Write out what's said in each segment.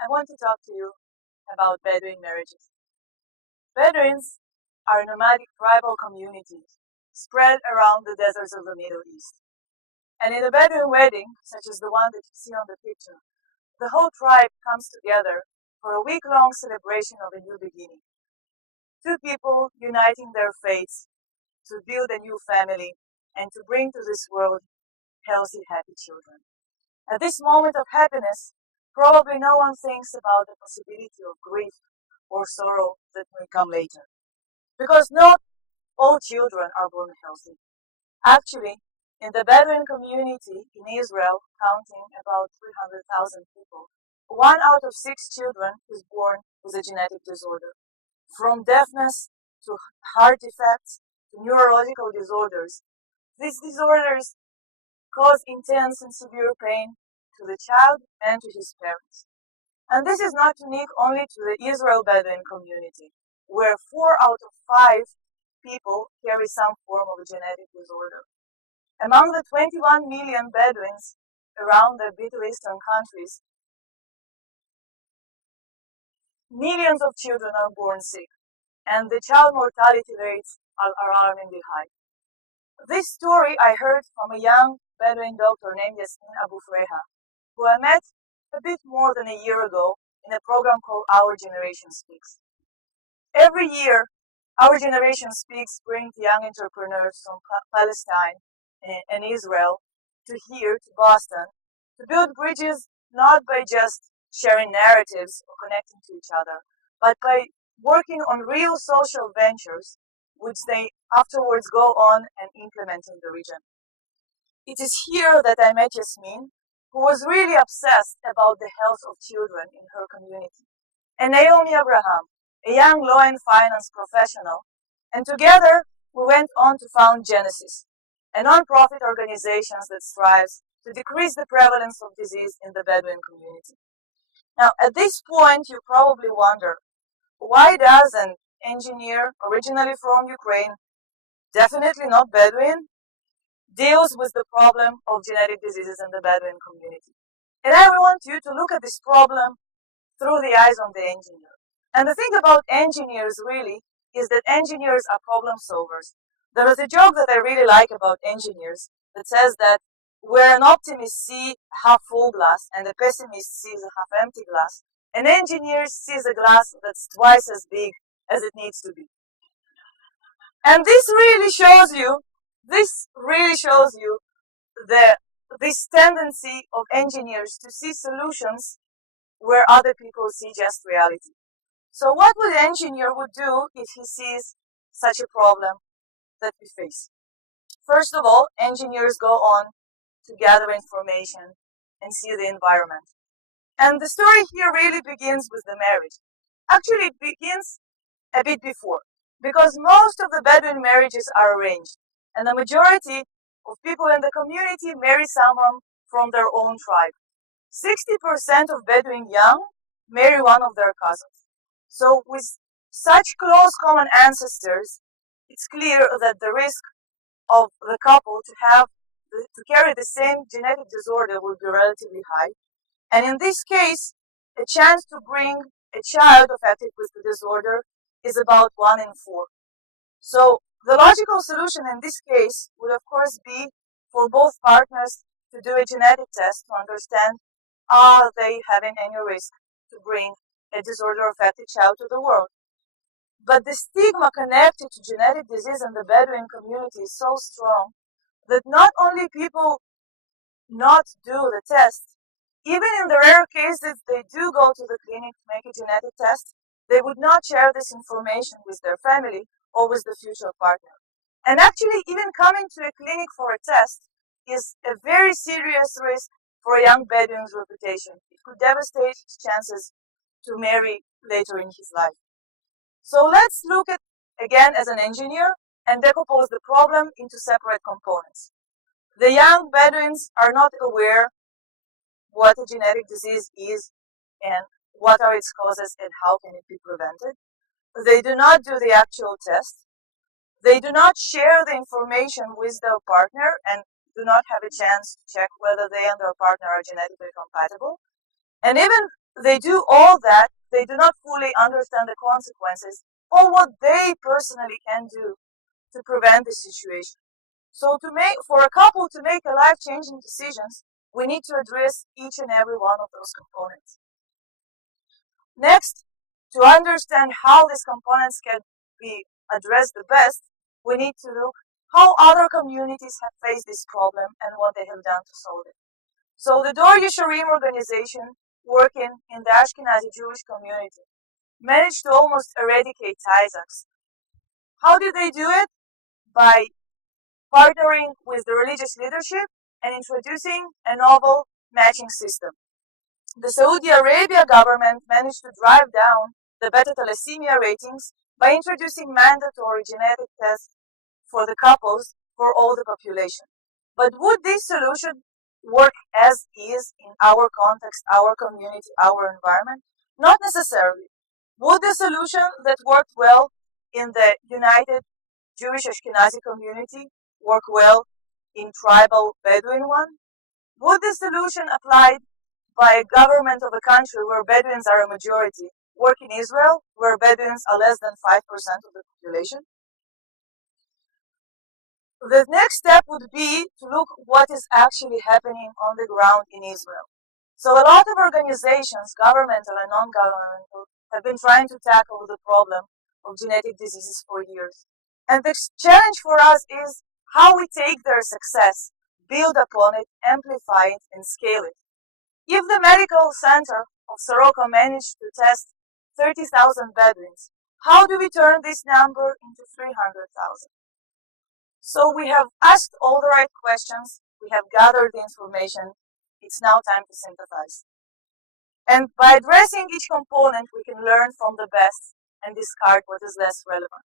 I want to talk to you about Bedouin marriages. Bedouins are nomadic tribal communities spread around the deserts of the Middle East. And in a Bedouin wedding, such as the one that you see on the picture, the whole tribe comes together for a week-long celebration of a new beginning. Two people uniting their fates to build a new family and to bring to this world healthy, happy children. At this moment of happiness, probably no one thinks about the possibility of grief or sorrow that may come later. Because not all children are born healthy. Actually, in the Bedouin community in Israel, counting about 300,000 people, 1 out of 6 children is born with a genetic disorder. From deafness to heart defects to neurological disorders, these disorders cause intense and severe pain to the child and to his parents. And this is not unique only to the Israel Bedouin community, where 4 out of 5 people carry some form of a genetic disorder. Among the 21 million Bedouins around the Middle Eastern countries, millions of children are born sick, and the child mortality rates are alarmingly high. This story I heard from a young Bedouin doctor named Yasmeen Abu-Fraiha, who I met a bit more than a year ago in a program called Our Generation Speaks. Every year, Our Generation Speaks brings young entrepreneurs from Palestine and Israel to here, to Boston, to build bridges not by just sharing narratives or connecting to each other, but by working on real social ventures which they afterwards go on and implement in the region. It is here that I met Yasmeen, who was really obsessed about the health of children in her community, and Naomi, a young law and finance professional, and together we went on to found Genesis, a non-profit organization that strives to decrease the prevalence of disease in the Bedouin community. Now, at this point, you probably wonder, why does an engineer originally from Ukraine, definitely not Bedouin, deals with the problem of genetic diseases in the Bedouin community? And I want you to look at this problem through the eyes of the engineer. And the thing about engineers really is that engineers are problem solvers. There is a joke that I really like about engineers that says that where an optimist sees half full glass and a pessimist sees a half empty glass, an engineer sees a glass that's twice as big as it needs to be. And this really shows you this tendency of engineers to see solutions where other people see just reality. So what would an engineer would do if he sees such a problem that we face? First of all, engineers go on to gather information and see the environment. And the story here really begins with the marriage. Actually, it begins a bit before, because most of the Bedouin marriages are arranged, and the majority of people in the community marry someone from their own tribe. 60% of Bedouin young marry one of their cousins. So with such close common ancestors, it's clear that the risk of the couple to carry the same genetic disorder would be relatively high. And in this case, a chance to bring a child affected with the disorder is about 1 in 4. So the logical solution in this case would of course be for both partners to do a genetic test to understand, are they having any risk to bring a disorder-affected child to the world. But the stigma connected to genetic disease in the Bedouin community is so strong that not only people not do the test, even in the rare cases they do go to the clinic to make a genetic test, they would not share this information with their family or with the future partner. And actually, even coming to a clinic for a test is a very serious risk for a young Bedouin's reputation. It could devastate his chances to marry later in his life. So let's look at, again, as an engineer, and decompose the problem into separate components. The young Bedouins are not aware what a genetic disease is and what are its causes and how can it be prevented. They do not do the actual test. They do not share the information with their partner and do not have a chance to check whether they and their partner are genetically compatible. And even they do all that, they do not fully understand the consequences or what they personally can do to prevent the situation. So for a couple to make a life-changing decisions, we need to address each and every one of those components. Next, to understand how these components can be addressed the best, we need to look how other communities have faced this problem and what they have done to solve it. So the Dor Yesharim organization, working in the Ashkenazi Jewish community, managed to almost eradicate Isaacs. How did they do it? By partnering with the religious leadership and introducing a novel matching system. The Saudi Arabia government managed to drive down the beta thalassemia ratings by introducing mandatory genetic tests for the couples for all the population. But would this solution work as is in our context, our community, our environment? Not necessarily. Would the solution that worked well in the United Jewish Ashkenazi community work well in tribal Bedouin one? Would the solution applied by a government of a country where Bedouins are a majority work in Israel, where Bedouins are less than 5% of the population? The next step would be to look what is actually happening on the ground in Israel. So a lot of organizations, governmental and non-governmental, have been trying to tackle the problem of genetic diseases for years. And the challenge for us is how we take their success, build upon it, amplify it, and scale it. If the medical center of Soroka managed to test 30,000 Bedouins, how do we turn this number into 300,000? So we have asked all the right questions, we have gathered the information, it's now time to synthesize. And by addressing each component, we can learn from the best and discard what is less relevant.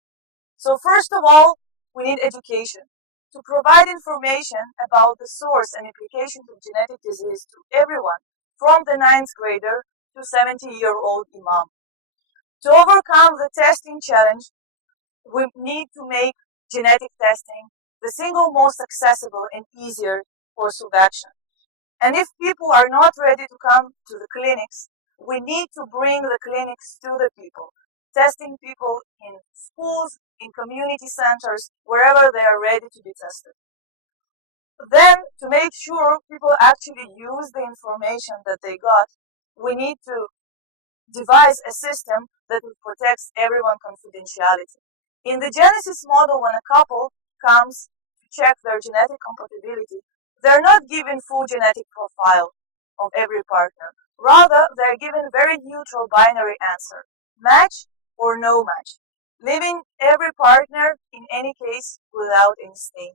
So first of all, we need education to provide information about the source and implications of genetic disease to everyone, from the 9th grader to 70-year-old imam. To overcome the testing challenge, we need to make genetic testing the single most accessible and easier course of action. And if people are not ready to come to the clinics, we need to bring the clinics to the people, testing people in schools, in community centers, wherever they are ready to be tested. Then, to make sure people actually use the information that they got, we need to devise a system that protects everyone's confidentiality. In the Genesis model, when a couple comes to check their genetic compatibility, they're not given full genetic profile of every partner. Rather, they're given very neutral binary answer, match or no match, leaving every partner, in any case, without any stain.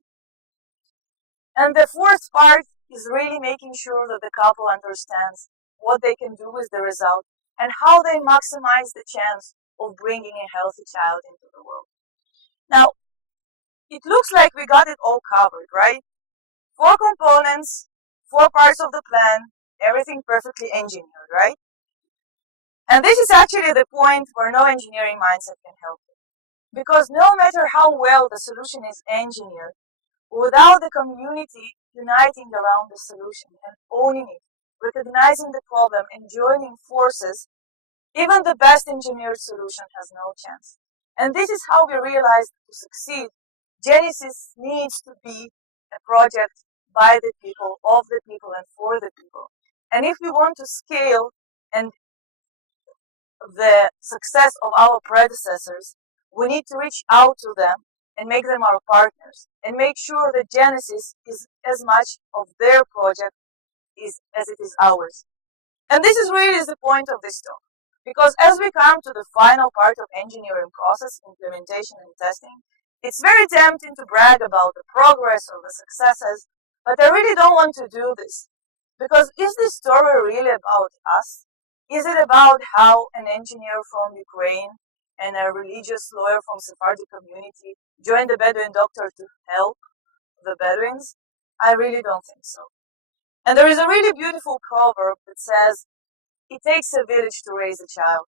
And the fourth part is really making sure that the couple understands what they can do with the result and how they maximize the chance of bringing a healthy child into the world. Now, it looks like we got it all covered, right? 4 components, 4 parts of the plan, everything perfectly engineered, right? And this is actually the point where no engineering mindset can help you. Because no matter how well the solution is engineered, without the community uniting around the solution and owning it, recognizing the problem and joining forces, even the best engineered solution has no chance. And this is how we realized to succeed, Genesis needs to be a project by the people, of the people, and for the people. And if we want to scale and the success of our predecessors, we need to reach out to them and make them our partners and make sure that Genesis is as much of their project as it is ours. And this is really the point of this talk. Because as we come to the final part of engineering process, implementation and testing, it's very tempting to brag about the progress or the successes, but I really don't want to do this. Because is this story really about us? Is it about how an engineer from Ukraine and a religious lawyer from Sephardi community joined the Bedouin doctor to help the Bedouins? I really don't think so. And there is a really beautiful proverb that says, it takes a village to raise a child.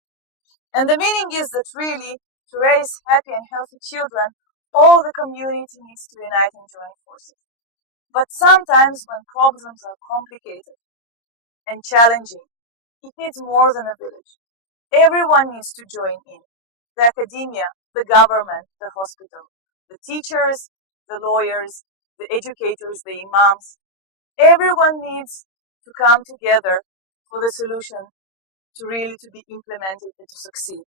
And the meaning is that really, to raise happy and healthy children, all the community needs to unite and join forces. But sometimes when problems are complicated and challenging, it needs more than a village. Everyone needs to join in. The academia, the government, the hospital, the teachers, the lawyers, the educators, the imams. Everyone needs to come together for the solution to really to be implemented and to succeed.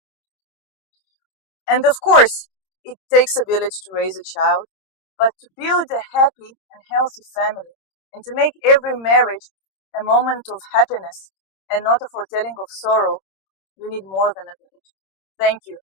And of course, it takes a village to raise a child, but to build a happy and healthy family and to make every marriage a moment of happiness and not a foretelling of sorrow, you need more than a village. Thank you.